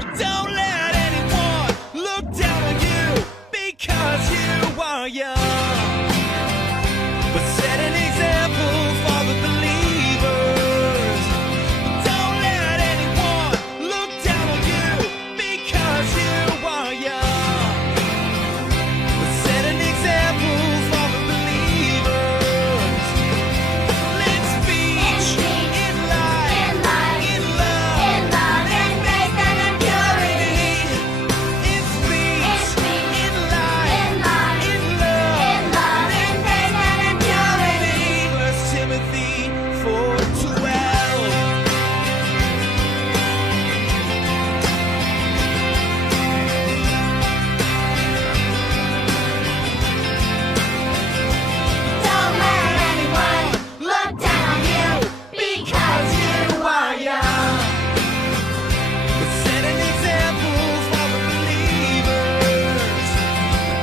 Don't let anyone look down on you because you are young. But set an example for the believers. Don't let anyone look down on you because you are young. But set an example for the believers. Let's preach in light, in love, in faith and purity. In speech, in light, in love, in faith and purity. 1 Timothy 4:12. Don't let anyone look down on you because you are young. But set an example for the believers.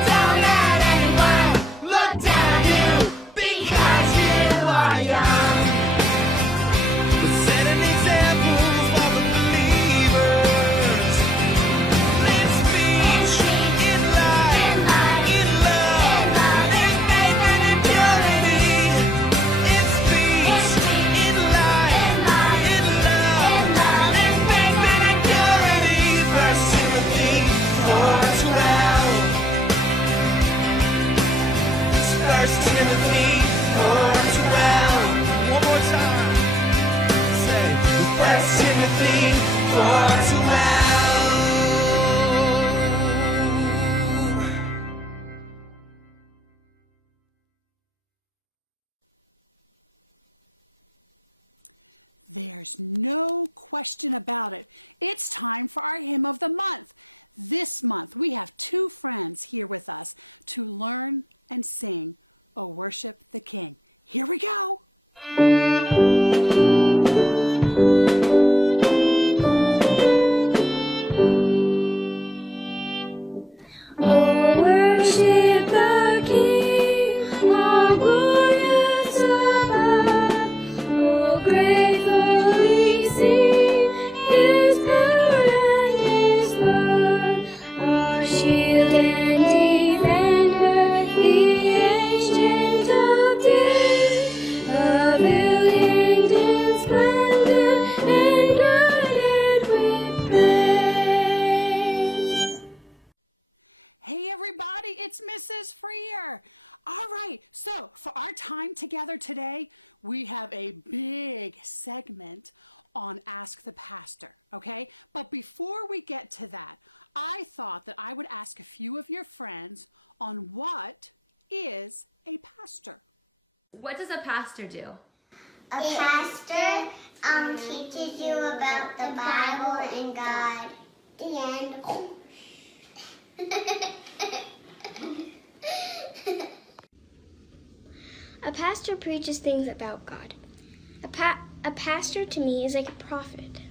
Don't let anyone look down on you because you are young. But set an example for the believers. Let's preach in light, in love, in faith and in purity. In speech, in light, in love, in faith and in purity. 1 Timothy 4:12. 1 Timothy 4:12. One more time. Say 1 Timothy 4:12. No question about it. It's time for our home of the month. This month, we have two things here with us to learn and sing and worship the King. Here we go. Oh, worship the King, all glorious above. Oh, gratefully sing His power and His love. Our shield and defender, the ancient of days, pavilion in splendor and guarded with praise. Hey everybody, it's Mrs. Freer. All right, so for our time together today, we have a big segment on Ask the Pastor, okay? But before we get to that, I thought that I would ask a few of your friends on what is a pastor. What does a pastor do? A pastor teaches you about the Bible and God. The end. A pastor preaches things about God. A pastor to me is like a prophet.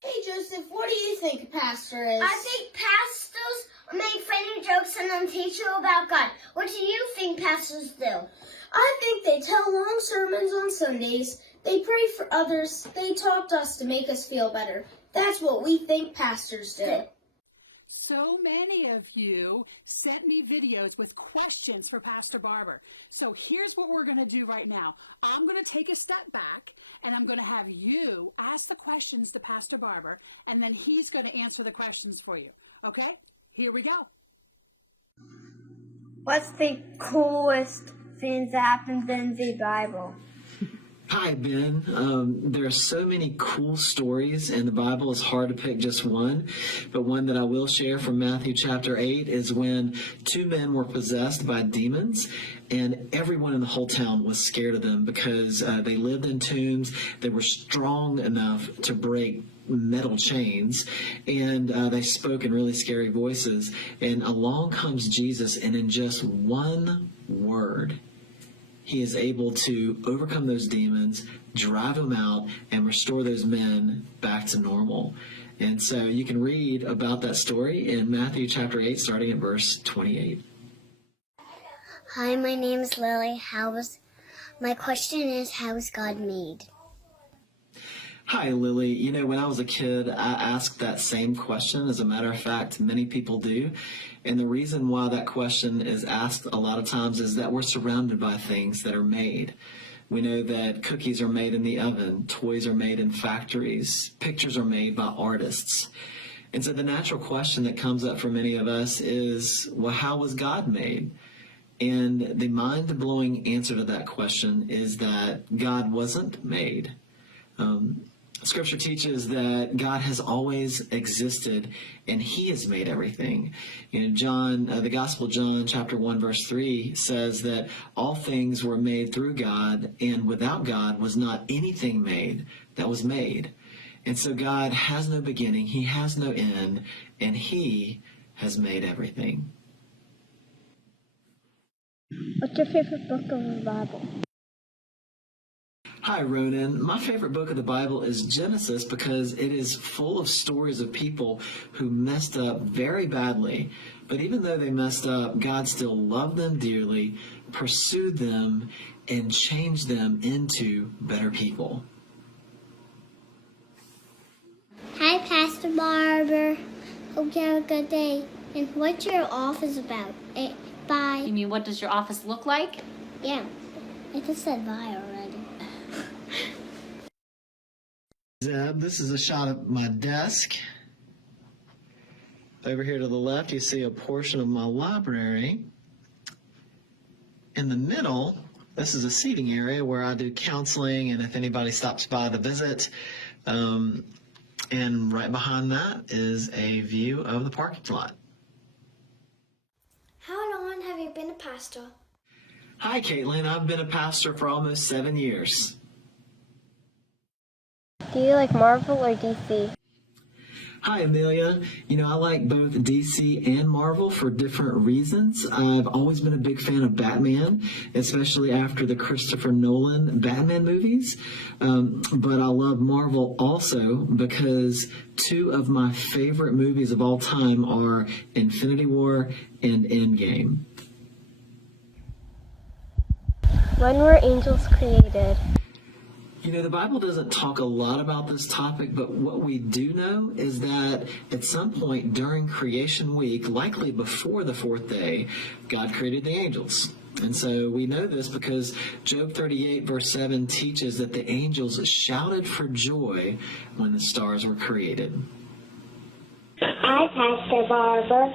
Hey Joseph, what do you think a pastor is? I think pastors make funny jokes and then teach you about God. What do you think pastors do? I think they tell long sermons on Sundays. They pray for others. They talk to us to make us feel better. That's what we think pastors do. So many of you sent me videos with questions for Pastor Barber. So here's what we're going to do right now. I'm going to take a step back, and I'm going to have you ask the questions to Pastor Barber, and then he's going to answer the questions for you. Okay? Here we go. What's the coolest thing that happened in the Bible? Hi, Ben. There are so many cool stories in the Bible. It's hard to pick just one, but one that I will share from Matthew chapter 8 is when two men were possessed by demons, and everyone in the whole town was scared of them because they lived in tombs. They were strong enough to break metal chains, and they spoke in really scary voices. And along comes Jesus, and in just one word, he is able to overcome those demons, drive them out, and restore those men back to normal. And so you can read about that story in Matthew chapter 8, starting at verse 28. Hi, my name is Lily. My question is, how is God made? Hi, Lily. You know, when I was a kid, I asked that same question. As a matter of fact, many people do. And the reason why that question is asked a lot of times is that we're surrounded by things that are made. We know that cookies are made in the oven, toys are made in factories, pictures are made by artists. And so the natural question that comes up for many of us is, well, how was God made? And the mind-blowing answer to that question is that God wasn't made. Scripture teaches that God has always existed and he has made everything. You know, John, the Gospel of John, chapter 1, verse 3 says that all things were made through God, and without God was not anything made that was made. And so God has no beginning, he has no end, and he has made everything. What's your favorite book of the Bible? Hi, Ronan. My favorite book of the Bible is Genesis because it is full of stories of people who messed up very badly. But even though they messed up, God still loved them dearly, pursued them, and changed them into better people. Hi, Pastor Barber. Hope you have a good day. And what's your office about? Bye. You mean, what does your office look like? Yeah, I just said bye already. Zeb, this is a shot of my desk. Over here to the left, you see a portion of my library. In the middle, this is a seating area where I do counseling and if anybody stops by to visit. And right behind that is a view of the parking lot. How long have you been a pastor? Hi, Caitlin. I've been a pastor for almost 7 years. Do you like Marvel or DC? Hi, Amelia. You know, I like both DC and Marvel for different reasons. I've always been a big fan of Batman, especially after the Christopher Nolan Batman movies. But I love Marvel also because two of my favorite movies of all time are Infinity War and Endgame. When were angels created? You know, the Bible doesn't talk a lot about this topic, but what we do know is that at some point during creation week, likely before the fourth day, God created the angels. And so we know this because Job 38 verse 7 teaches that the angels shouted for joy when the stars were created. Hi, Pastor Barber.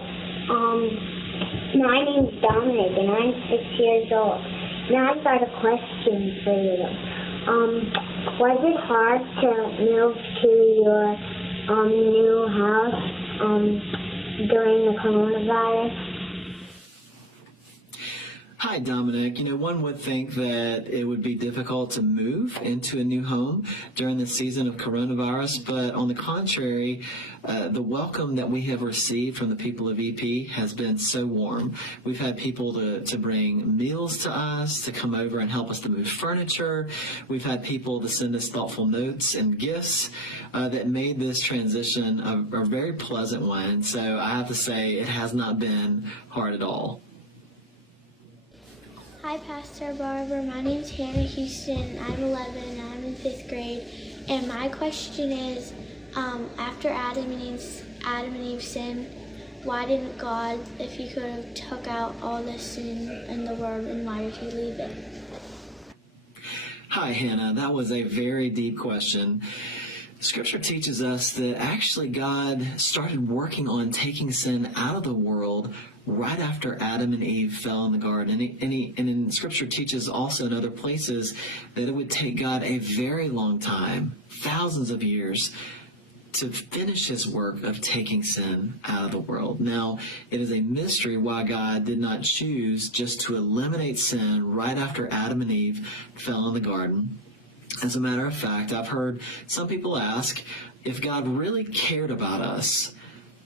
My name's Dominic, and I'm 6 years old. Now I've got a question for you. Was it hard to move to your new house during the coronavirus? Hi, Dominic. You know, one would think that it would be difficult to move into a new home during the season of coronavirus, but on the contrary, the welcome that we have received from the people of EP has been so warm. We've had people to bring meals to us, to come over and help us to move furniture. We've had people to send us thoughtful notes and gifts that made this transition a very pleasant one. So I have to say it has not been hard at all. Hi, Pastor Barber. My name's Hannah Houston. I'm 11 and I'm in 5th grade. And my question is, after Adam and Eve sinned, why didn't God, if he could have took out all the sin in the world, and why did he leave it? Hi, Hannah. That was a very deep question. Scripture teaches us that actually God started working on taking sin out of the world right after Adam and Eve fell in the garden. And in Scripture teaches also in other places that it would take God a very long time, thousands of years, to finish his work of taking sin out of the world. Now, it is a mystery why God did not choose just to eliminate sin right after Adam and Eve fell in the garden. As a matter of fact, I've heard some people ask, if God really cared about us,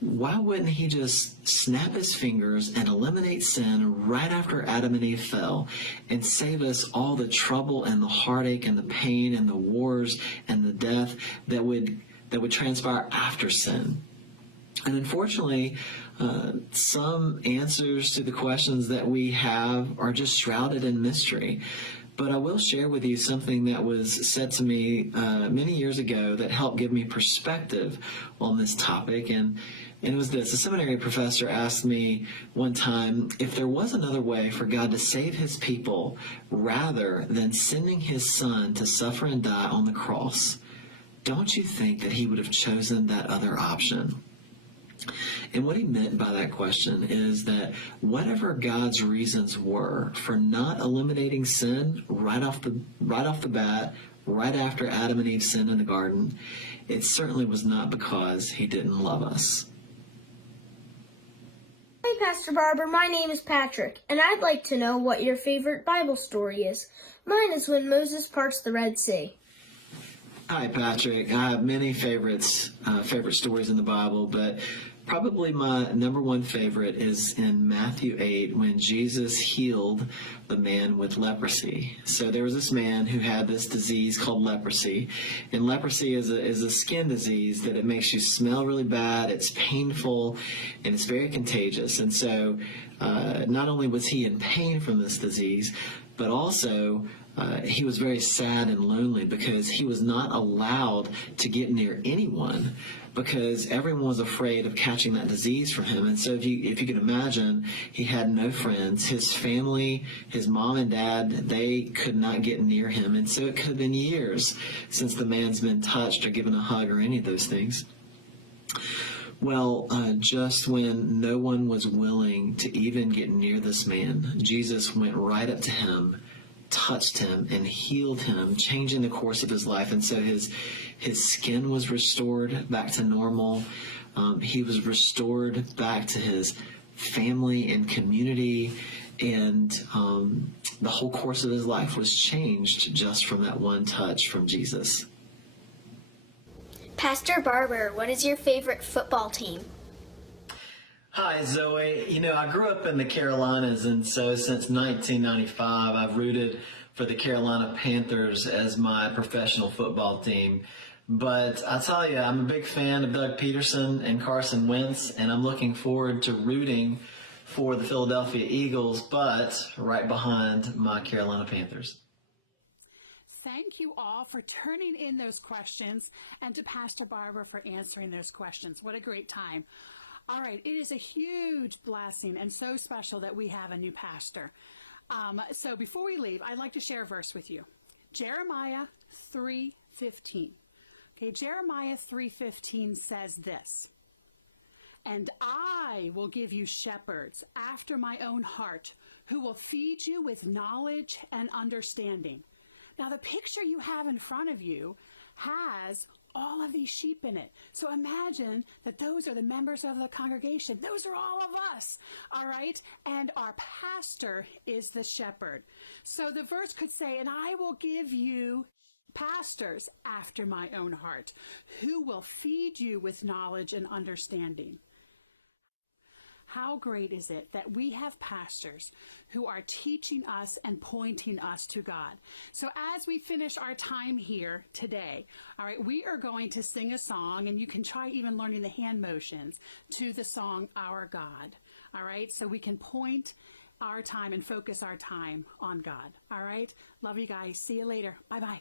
why wouldn't he just snap his fingers and eliminate sin right after Adam and Eve fell and save us all the trouble and the heartache and the pain and the wars and the death that would transpire after sin? And unfortunately, some answers to the questions that we have are just shrouded in mystery. But I will share with you something that was said to me many years ago that helped give me perspective on this topic. And it was this. A seminary professor asked me one time if there was another way for God to save his people rather than sending his son to suffer and die on the cross, don't you think that he would have chosen that other option? And what he meant by that question is that whatever God's reasons were for not eliminating sin right off the bat, right after Adam and Eve sinned in the garden, it certainly was not because he didn't love us. Hey, Pastor Barber, my name is Patrick, and I'd like to know what your favorite Bible story is. Mine is when Moses parts the Red Sea. Hi, Patrick. I have many favorite stories in the Bible, but probably my number one favorite is in Matthew 8 when Jesus healed the man with leprosy. So there was this man who had this disease called leprosy, and leprosy is a skin disease that it makes you smell really bad, it's painful, and it's very contagious. And so not only was he in pain from this disease, but also he was very sad and lonely because he was not allowed to get near anyone because everyone was afraid of catching that disease from him. And so if you can imagine, he had no friends. His family, his mom and dad, they could not get near him. And so it could have been years since the man's been touched or given a hug or any of those things. Well, just when no one was willing to even get near this man, Jesus went right up to him, touched him, and healed him, changing the course of his life. And so his skin was restored back to normal. He was restored back to his family and community, and the whole course of his life was changed just from that one touch from Jesus. Pastor Barber, what is your favorite football team? Hi, Zoe. I grew up in the Carolinas, and so since 1995, I've rooted for the Carolina Panthers as my professional football team. But I tell you, I'm a big fan of Doug Peterson and Carson Wentz, and I'm looking forward to rooting for the Philadelphia Eagles, but right behind my Carolina Panthers. Thank you all for turning in those questions and to Pastor Barber for answering those questions. What a great time. All right, it is a huge blessing and so special that we have a new pastor. So before we leave, I'd like to share a verse with you. Jeremiah 3:15. Okay, Jeremiah 3:15 says this, "And I will give you shepherds after my own heart, who will feed you with knowledge and understanding." Now, the picture you have in front of you has all of these sheep in it. So imagine that those are the members of the congregation. Those are all of us, all right? And our pastor is the shepherd. So the verse could say, "And I will give you pastors after my own heart, who will feed you with knowledge and understanding." How great is it that we have pastors who are teaching us and pointing us to God? So as we finish our time here today, all right, we are going to sing a song, and you can try even learning the hand motions to the song, Our God, all right? So we can point our time and focus our time on God, all right? Love you guys. See you later. Bye-bye.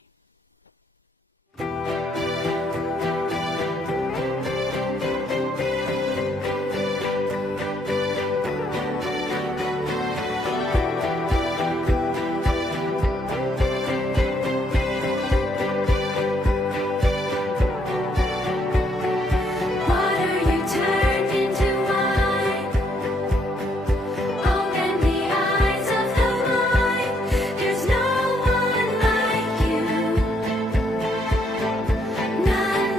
None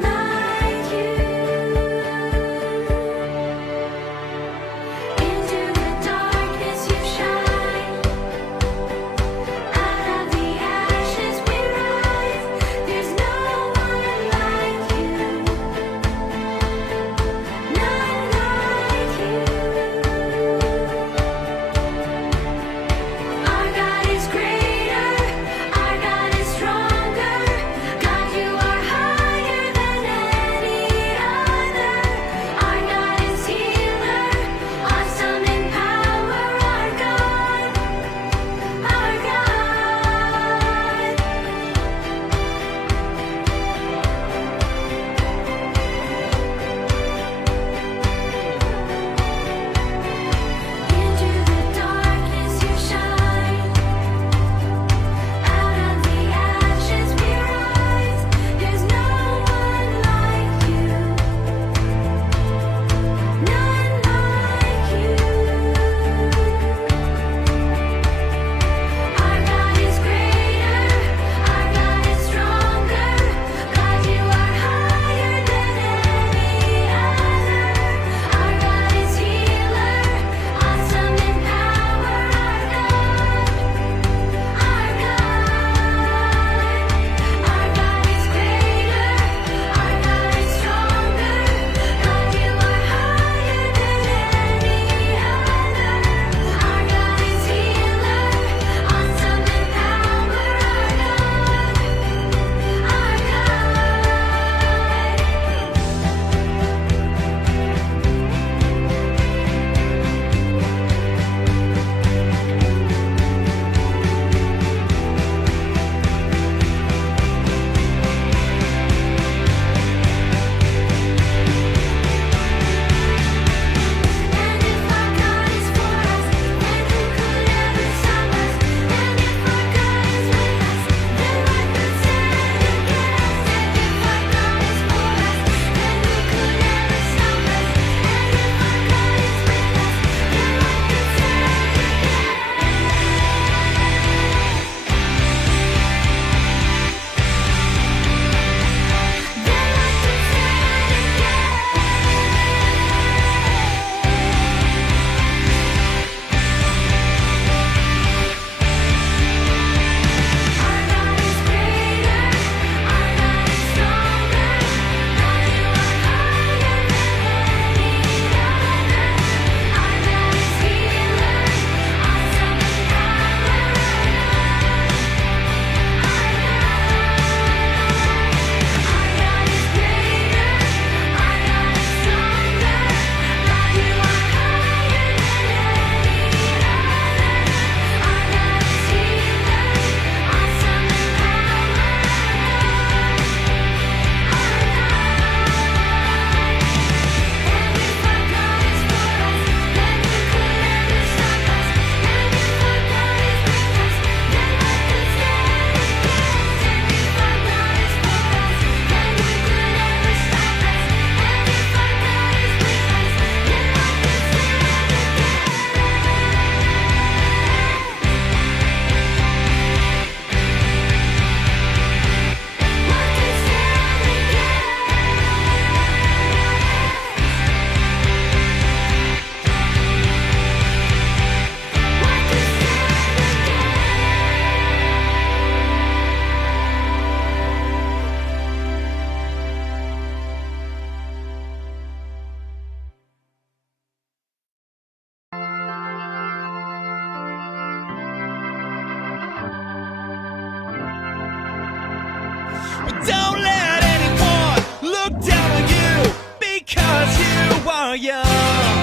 But don't let anyone look down on you because you are young.